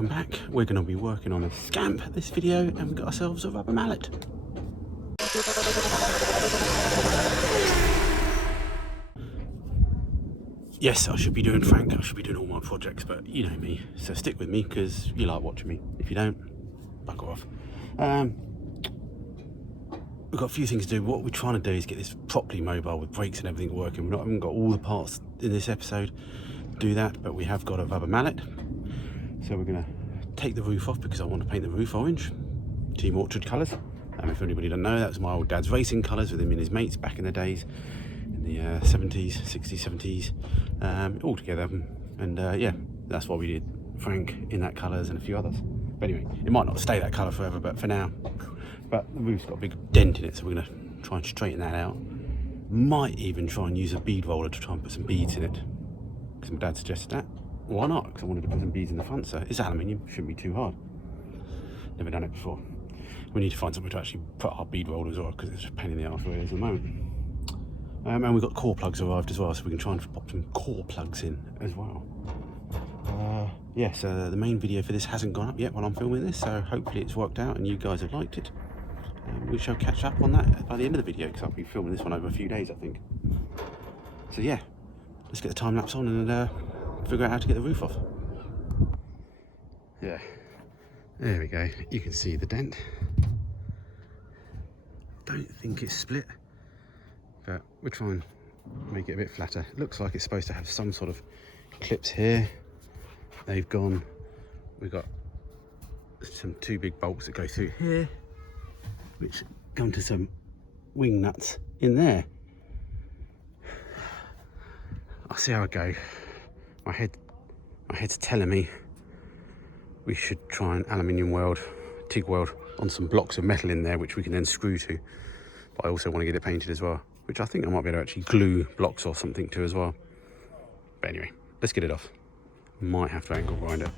welcome back. We're going to be working on a Scamp this video, and we've got ourselves a rubber mallet. Yes, I should be doing Frank, I should be doing all my projects, but you know me, so stick with me because you like watching me. If you don't, bugger off. We've got a few things to do. What we're trying to do is get this properly mobile with brakes and everything working. We haven't got all the parts in this episode to do that, but we have got a rubber mallet. So we're going to take the roof off because I want to paint the roof orange, Team Orchard colours. If anybody doesn't know, that was my old dad's racing colours with him and his mates back in the days, in the 70s, 60s, 70s, all together. And yeah, that's why we did Frank in that colours and a few others. But anyway, it might not stay that colour forever, but for now. But the roof's got a big dent in it, so we're going to try and straighten that out. Might even try and use a bead roller to try and put some beads in it, because my dad suggested that. Why not? Because I wanted to put some beads in the front, so it's aluminium, shouldn't be too hard. Never done it before. We need to find somewhere to actually put our bead roller as well, because it's a pain in the arse where it is at the moment. And we've got core plugs arrived as well, so we can try and pop some core plugs in as well. Yeah, so the main video for this hasn't gone up yet while I'm filming this, so hopefully it's worked out and you guys have liked it. We shall catch up on that by the end of the video, because I'll be filming this one over a few days, I think. So yeah, let's get the time lapse on and figure out how to get the roof off. Yeah, there we go. You can see the dent. Don't think it's split, but we'll try and make it a bit flatter. It looks like it's supposed to have some sort of clips here. They've gone. We've got some two big bolts that go through here, which come to some wing nuts in there. I'll see how I go. My head's telling me we should try and aluminium weld, TIG weld on some blocks of metal in there, which we can then screw to. But I also want to get it painted as well, which I think I might be able to actually glue blocks or something to as well. But anyway, let's get it off. Might have to angle grind it.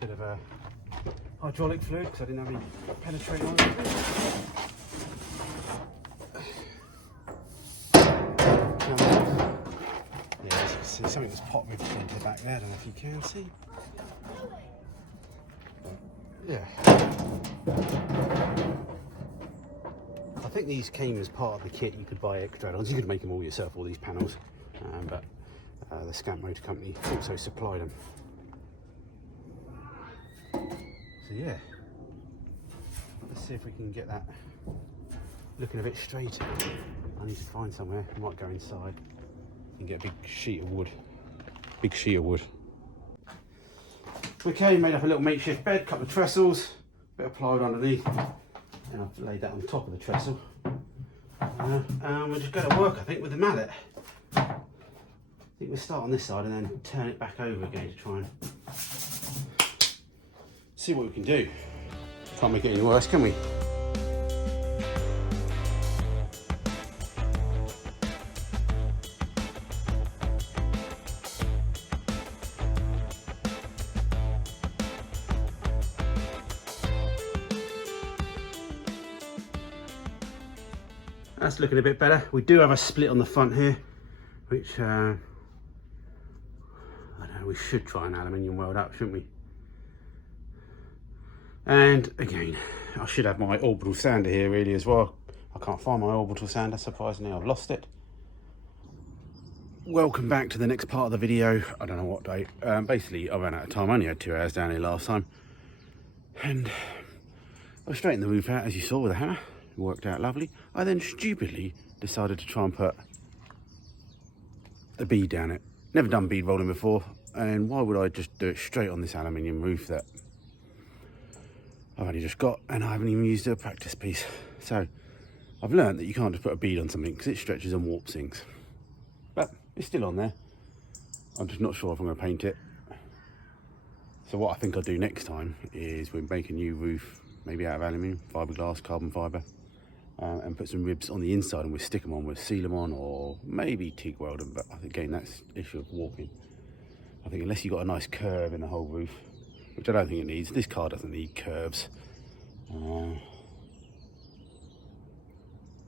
Bit of a hydraulic fluid because I didn't have any penetrating on it. Yeah, so something that's popped with into the back there. I don't know if you can see. Yeah. I think these came as part of the kit. You could buy extra add-ons. You could make them all yourself, all these panels. But the Scamp Motor Company also supplied them. So yeah, let's see if we can get that looking a bit straighter. I need to find somewhere. I might go inside and get a big sheet of wood. Okay, made up a little makeshift bed, couple of trestles, bit of plywood underneath, and I've laid that on top of the trestle. And we're just going to work, I think, with the mallet. I think we'll start on this side and then turn it back over again to try and see what we can do. Can't make it any worse, can we? That's looking a bit better. We do have a split on the front here, which I don't know, we should try an aluminium weld up, shouldn't we? And again, I should have my orbital sander here really as well. I can't find my orbital sander, surprisingly I've lost it. Welcome back to the next part of the video. I don't know what date. Basically I ran out of time. I only had 2 hours down here last time. And I straightened the roof out as you saw with a hammer. It worked out lovely. I then stupidly decided to try and put a bead down it. Never done bead rolling before. And why would I just do it straight on this aluminium roof that I've only just got, and I haven't even used a practice piece. So I've learned that you can't just put a bead on something because it stretches and warps things. But it's still on there. I'm just not sure if I'm going to paint it. So what I think I'll do next time is we'll make a new roof, maybe out of aluminium, fiberglass, carbon fibre, and put some ribs on the inside, and we'll stick them on, we'll seal them on, or maybe TIG weld them. But again, that's the issue of warping. I think unless you've got a nice curve in the whole roof, which I don't think it needs. This car doesn't need curves.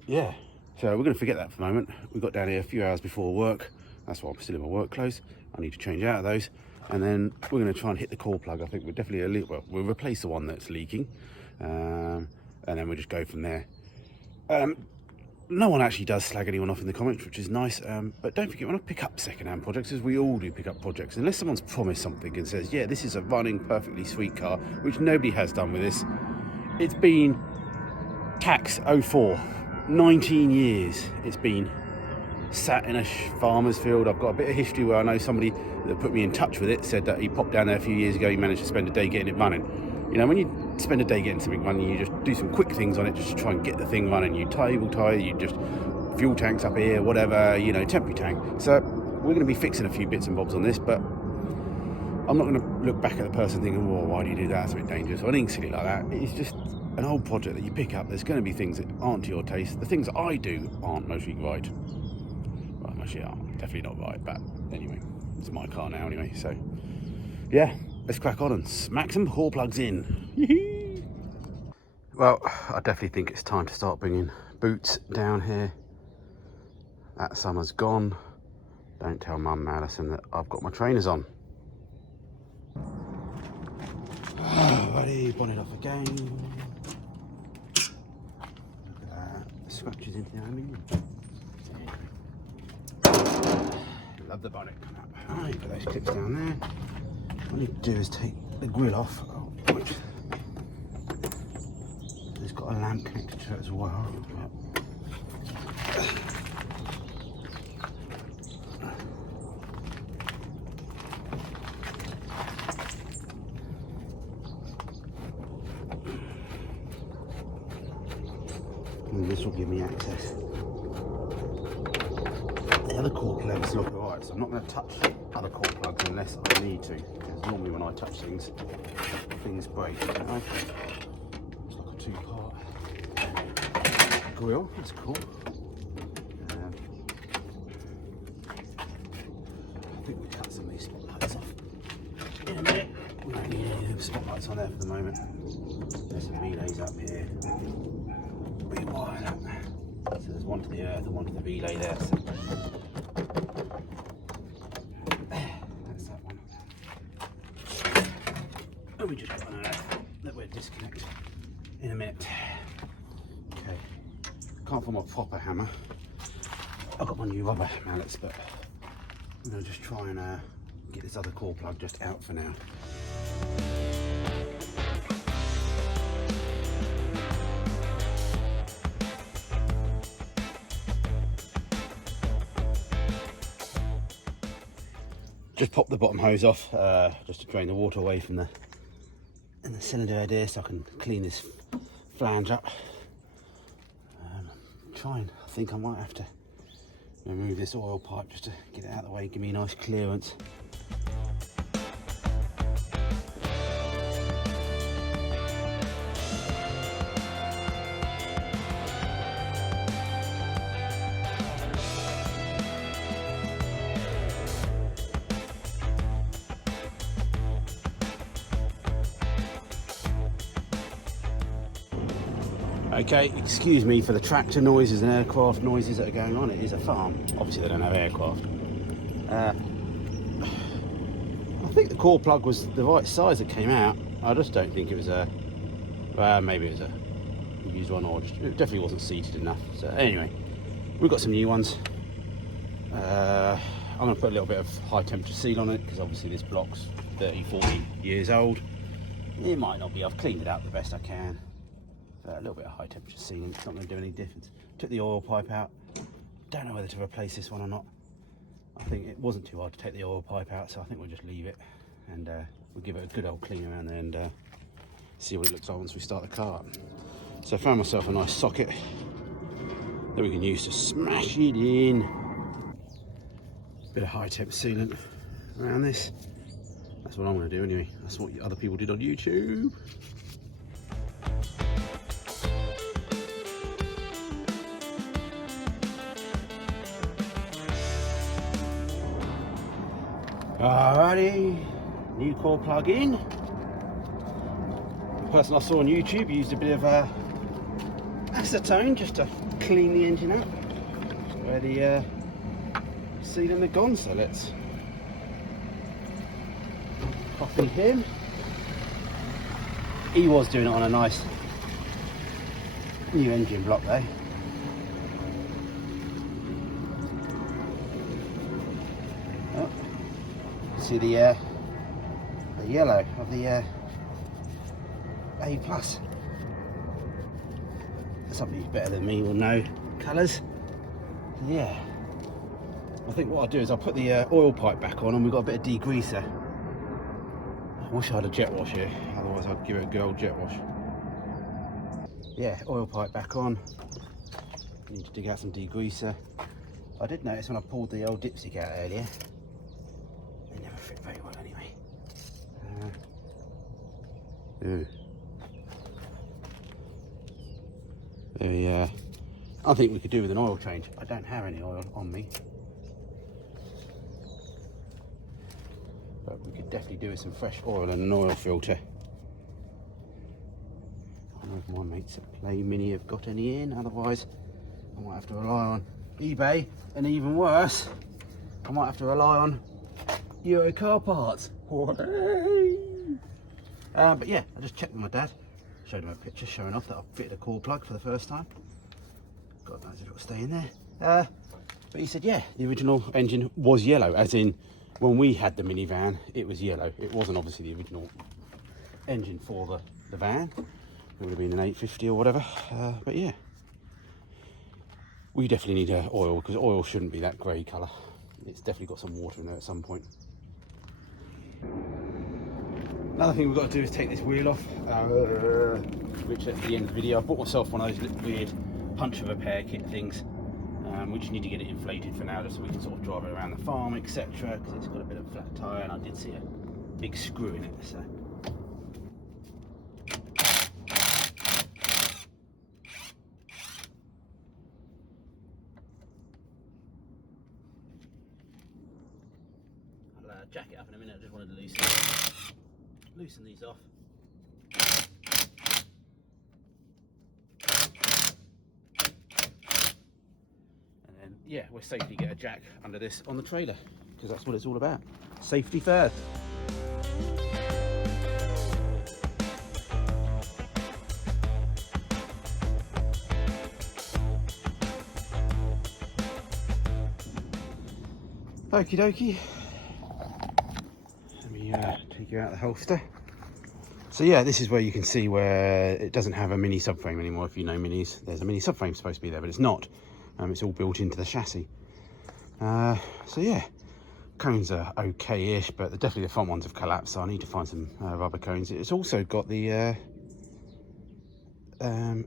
Yeah, so we're going to forget that for the moment. We got down here a few hours before work. That's why I'm still in my work clothes. I need to change out of those. And then we're going to try and hit the core plug. I think we're definitely we'll replace the one that's leaking. And then we'll just go from there. No one actually does slag anyone off in the comments, which is nice. But don't forget, when I pick up second-hand projects, as we all do pick up projects, unless someone's promised something and says, yeah, this is a running, perfectly sweet car, which nobody has done with this. It's been tax 04, 19 years it's been sat in a farmer's field. I've got a bit of history where I know somebody that put me in touch with it, said that he popped down there a few years ago, he managed to spend a day getting it running. You know, when you spend a day getting something running, you just do some quick things on it just to try and get the thing running. You table tie, you just fuel tanks up here, whatever, you know, temporary tank. So we're going to be fixing a few bits and bobs on this, but I'm not going to look back at the person thinking, well, why do you do that? It's a bit dangerous, or anything silly like that. It's just an old project that you pick up. There's going to be things that aren't to your taste. The things that I do aren't mostly right. Well, actually aren't, definitely not right, but anyway, it's my car now anyway, so yeah. Let's crack on and smack some core plugs in. Well, I definitely think it's time to start bringing boots down here. That summer's gone. Don't tell Mum Madison that I've got my trainers on. Alrighty, bonnet off again. Look at that, scratches into the aluminium. Love the bonnet come up. Alright, put those clips down there. What I need to do is take the grill off, which it's got a lamp connected to it as well. And this will give me access. The other core plugs look alright, so I'm not going to touch other core plugs unless I need to, because normally when I touch things break. Okay. It's like a two-part grill, that's cool. I think we cut some of these spotlights off in a minute. We don't need any of the spotlights on there for the moment. There's some relays up here. Rewire that. So there's one to the earth and one to the relay there. So that's that one. And we just got an earth that we'll disconnect in a minute. Okay. Can't find my proper hammer. I've got my new rubber mallets, but I'm going to just try and get this other core plug just out for now. Just pop the bottom hose off, just to drain the water away from the cylinder head here, so I can clean this flange up. I think I might have to remove this oil pipe just to get it out of the way, give me a nice clearance. Okay, excuse me for the tractor noises and aircraft noises that are going on. It is a farm. Obviously they don't have aircraft. I think the core plug was the right size that came out. I just don't think it was a, maybe it was a used one, or just, it definitely wasn't seated enough. So anyway, we've got some new ones. I'm going to put a little bit of high temperature seal on it, because obviously this block's 30, 40 years old. It might not be, I've cleaned it out the best I can. A little bit of high temperature sealing, it's not going to do any difference. Took the oil pipe out. Don't know whether to replace this one or not. I think it wasn't too hard to take the oil pipe out, so I think we'll just leave it, and we'll give it a good old clean around there and see what it looks like once we start the car up. So I found myself a nice socket that we can use to smash it in. Bit of high temp sealant around this. That's what I'm going to do anyway. That's what other people did on YouTube. Alrighty, new core plug in. The person I saw on YouTube used a bit of acetone just to clean the engine up where the sealant had gone, so let's copy him. He was doing it on a nice new engine block though. Oh, see the yellow of the A+. Somebody who's better than me will know colours. Yeah. I think what I'll do is I'll put the oil pipe back on, and we've got a bit of degreaser. I wish I had a jet wash here, otherwise I'd give it a good old jet wash. Yeah, oil pipe back on. Need to dig out some degreaser. I did notice when I pulled the old dipstick out earlier, they never fit very well anyway. I think we could do with an oil change. I don't have any oil on me, but we could definitely do with some fresh oil and an oil filter. I don't know if my mates at Play Mini have got any in, otherwise I might have to rely on eBay, and even worse, I might have to rely on Euro car parts. But yeah, I just checked with my dad, showed him a picture showing off that I've fitted a core plug for the first time. God knows if it'll stay in there. But he said, yeah, the original engine was yellow, as in when we had the minivan, it was yellow. It wasn't obviously the original engine for the van. It would have been an 850 or whatever. But yeah, we definitely need oil, because oil shouldn't be that grey colour. It's definitely got some water in there at some point. Another thing we've got to do is take this wheel off, which at the end of the video I bought myself one of those little weird puncture repair kit things. We just need to get it inflated for now, just so we can sort of drive it around the farm, etc., because it's got a bit of a flat tyre, and I did see a big screw in it. So I'll jack it up in a minute. I just wanted to loosen these off. Yeah, we'll safely get a jack under this on the trailer, because that's what it's all about. Safety first. Okie dokie. Let me take you out of the holster. So yeah, this is where you can see where it doesn't have a mini subframe anymore. If you know minis, there's a mini subframe supposed to be there, but it's not. It's all built into the chassis. So yeah, cones are okay-ish, but definitely the front ones have collapsed, so I need to find some rubber cones. It's also got the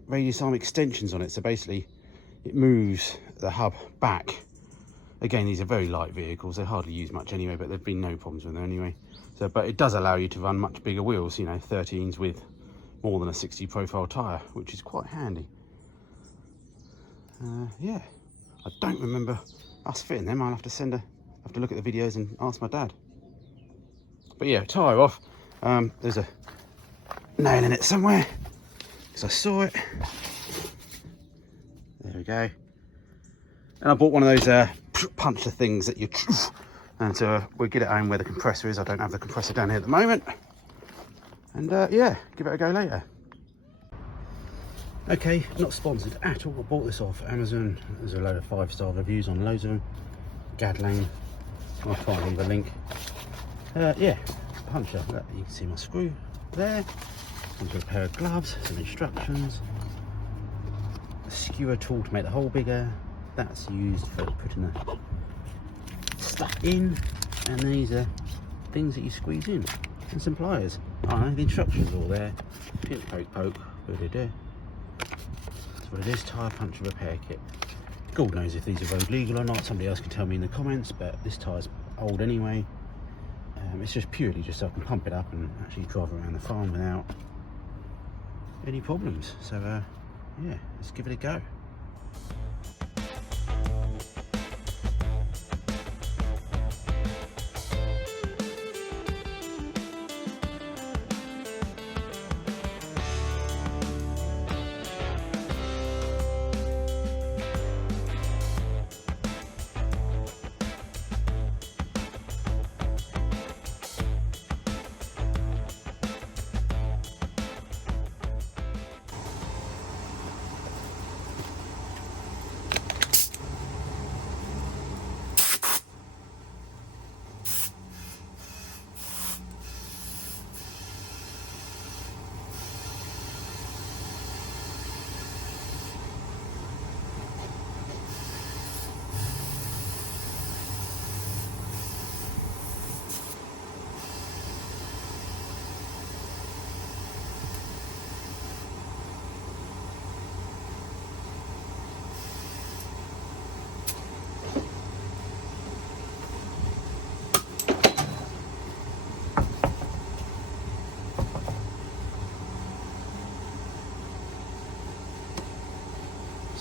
radius arm extensions on it, so basically it moves the hub back. Again, these are very light vehicles, they hardly use much anyway, but there've been no problems with them anyway. So, but it does allow you to run much bigger wheels, you know, 13s with more than a 60 profile tyre, which is quite handy. Yeah, I don't remember us fitting them. I'll have to look at the videos and ask my dad. But yeah, tyre off. There's a nail in it somewhere, because I saw it. There we go. And I bought one of those puncher things that you, and so we'll get it home where the compressor is. I don't have the compressor down here at the moment. And yeah, give it a go later. Okay, not sponsored at all. I bought this off Amazon. There's a load of 5-star reviews on loads of them. Gadlane, I'll try and leave a link. Yeah, puncher. You can see my screw there. Comes with a pair of gloves, some instructions. A skewer tool to make the hole bigger. That's used for putting the stuff in. And these are things that you squeeze in. And some pliers. The instructions are all there. Pinch, poke, do. That's what it is, tyre puncture repair kit. God knows if these are road legal or not. Somebody else can tell me in the comments, but this tyre's old anyway. It's just purely just so I can pump it up and actually drive around the farm without any problems. So yeah, let's give it a go.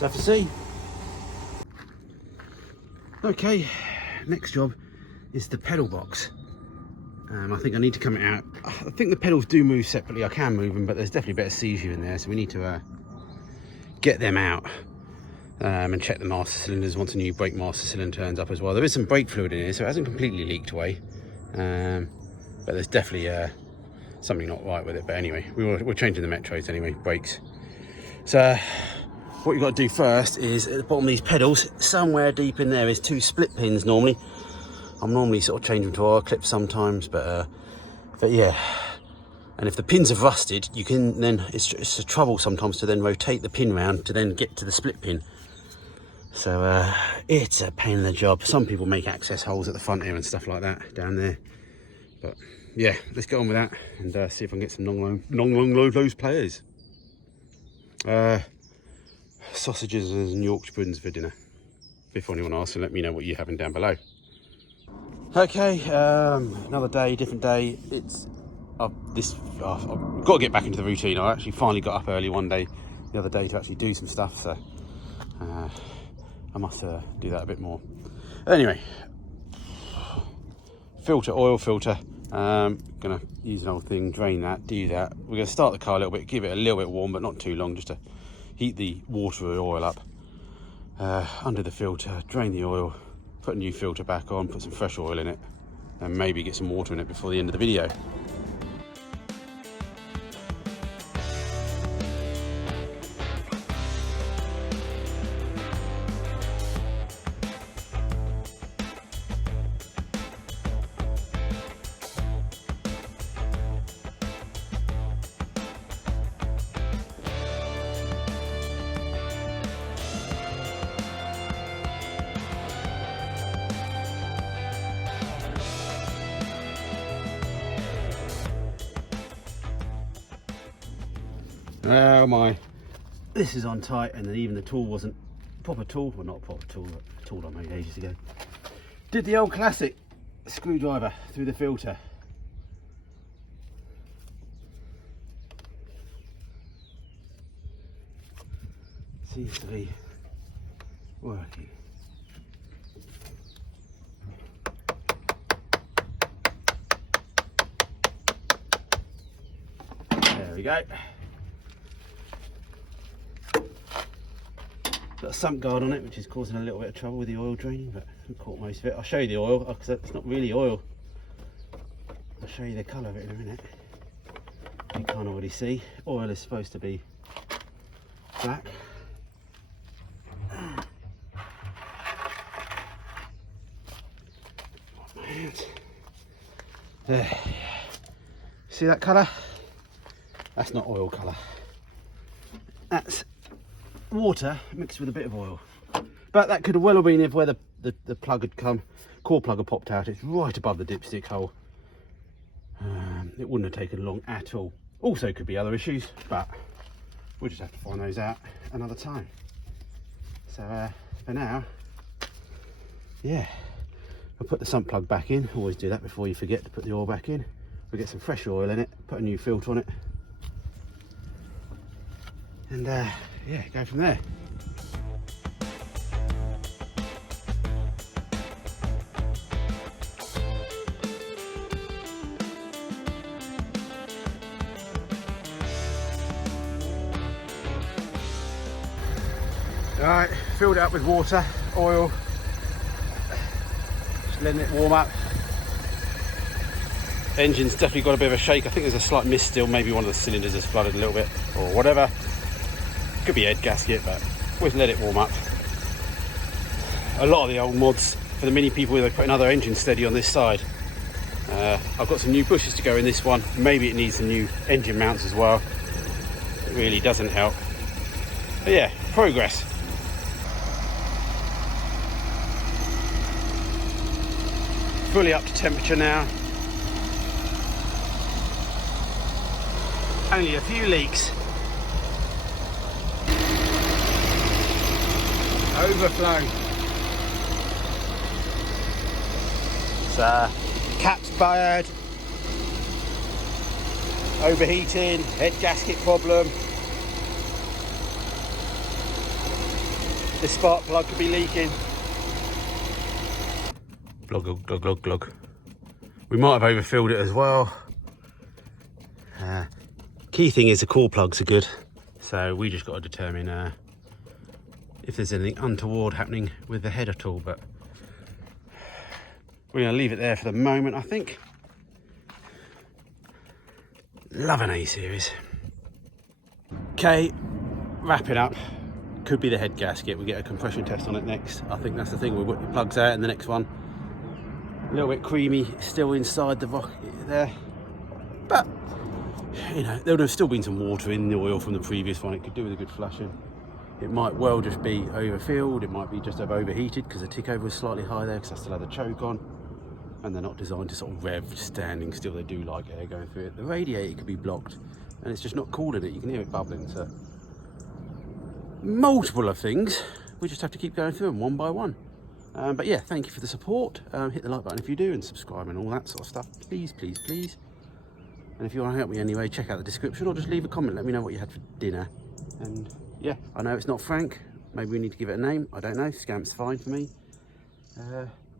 So have to see. Okay, next job is the pedal box. I think I need to come out. I think the pedals do move separately. I can move them, but there's definitely better seizure in there, so we need to get them out and check the master cylinders once a new brake master cylinder turns up as well. There is some brake fluid in here, so it hasn't completely leaked away, but there's definitely something not right with it. But anyway, we're changing the metros anyway, brakes. So what you've got to do first is at the bottom of these pedals, somewhere deep in there is 2 split pins normally. I'm normally sort of changing them to oil clips sometimes, but yeah. And if the pins have rusted, you can then, it's a trouble sometimes to then rotate the pin round to then get to the split pin. So it's a pain in the job. Some people make access holes at the front here and stuff like that down there. But yeah, let's get on with that and see if I can get some long low players. Sausages and Yorkshire puddings for dinner. Before anyone asks, so let me know what you're having down below. Okay, another day, different day. I've got to get back into the routine. I actually finally got up early one day the other day to actually do some stuff, so I must do that a bit more. Anyway, oil filter. Gonna use an old thing, drain that, do that. We're gonna start the car a little bit, give it a little bit warm, but not too long, just to heat the water or oil up. Under the filter, drain the oil, put a new filter back on, put some fresh oil in it, and maybe get some water in it before the end of the video. Oh my, this is on tight, and then even the tool wasn't a proper tool, well not a proper tool, but a tool I made ages ago. Did the old classic screwdriver through the filter. Seems to be working. There we go. Got a sump guard on it, which is causing a little bit of trouble with the oil draining, but I caught most of it. I'll show you the oil, because it's not really oil. I'll show you the colour of it in a minute. You can't already see. Oil is supposed to be black. There. See that colour? That's not oil colour. That's water mixed with a bit of oil. But that could have well have been if where the plug had come, core plug had popped out. It's right above the dipstick hole. It wouldn't have taken long at all. Also could be other issues, but we'll just have to find those out another time. So for now, yeah, I'll put the sump plug back in. Always do that before you forget to put the oil back in. We'll get some fresh oil in it, put a new filter on it, and yeah, go from there. Alright, filled it up with water, oil, just letting it warm up. Engine's definitely got a bit of a shake. I think there's a slight mist still, maybe one of the cylinders has flooded a little bit or whatever. Could be head gasket, but always let it warm up. A lot of the old mods for the Mini people, they put another engine steady on this side. I've got some new bushes to go in this one. Maybe it needs some new engine mounts as well. It really doesn't help. But yeah, progress. Fully up to temperature now. Only a few leaks. Overflow. So, cap's bad. Overheating, head gasket problem. The spark plug could be leaking. Glug, glug, glug, glug, glug. We might have overfilled it as well. Key thing is the core plugs are good. So we just got to determine if there's anything untoward happening with the head at all. But we're going to leave it there for the moment, I think. Love an A-series. Okay, wrapping up. Could be the head gasket. We get a compression test on it next. I think that's the thing. We'll whip the plugs out in the next one. A little bit creamy still inside the rocket there. But, you know, there would have still been some water in the oil from the previous one. It could do with a good flushing. It might well just be overfilled. It might be just have overheated because the tick over was slightly high there because I still had the choke on. And they're not designed to sort of rev standing still. They do like air going through it. The radiator could be blocked and it's just not cooling it. You can hear it bubbling. So multiple of things. We just have to keep going through them one by one. But yeah, thank you for the support. Hit the like button if you do and subscribe and all that sort of stuff. Please, please, please. And if you want to help me anyway, check out the description or just leave a comment. Let me know what you had for dinner. And yeah, I know it's not Frank. Maybe we need to give it a name. I don't know. Scamp's fine for me.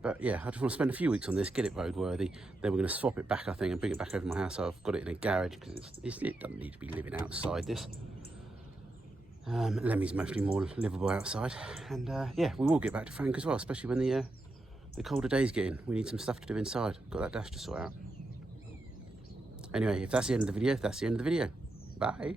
But yeah, I just want to spend a few weeks on this, get it roadworthy. Then we're going to swap it back, I think, and bring it back over to my house. So I've got it in a garage because it doesn't need to be living outside this. Lemmy's mostly more livable outside. And yeah, we will get back to Frank as well, especially when the colder days get in. We need some stuff to do inside. Got that dash to sort out. Anyway, if that's the end of the video, that's the end of the video. Bye.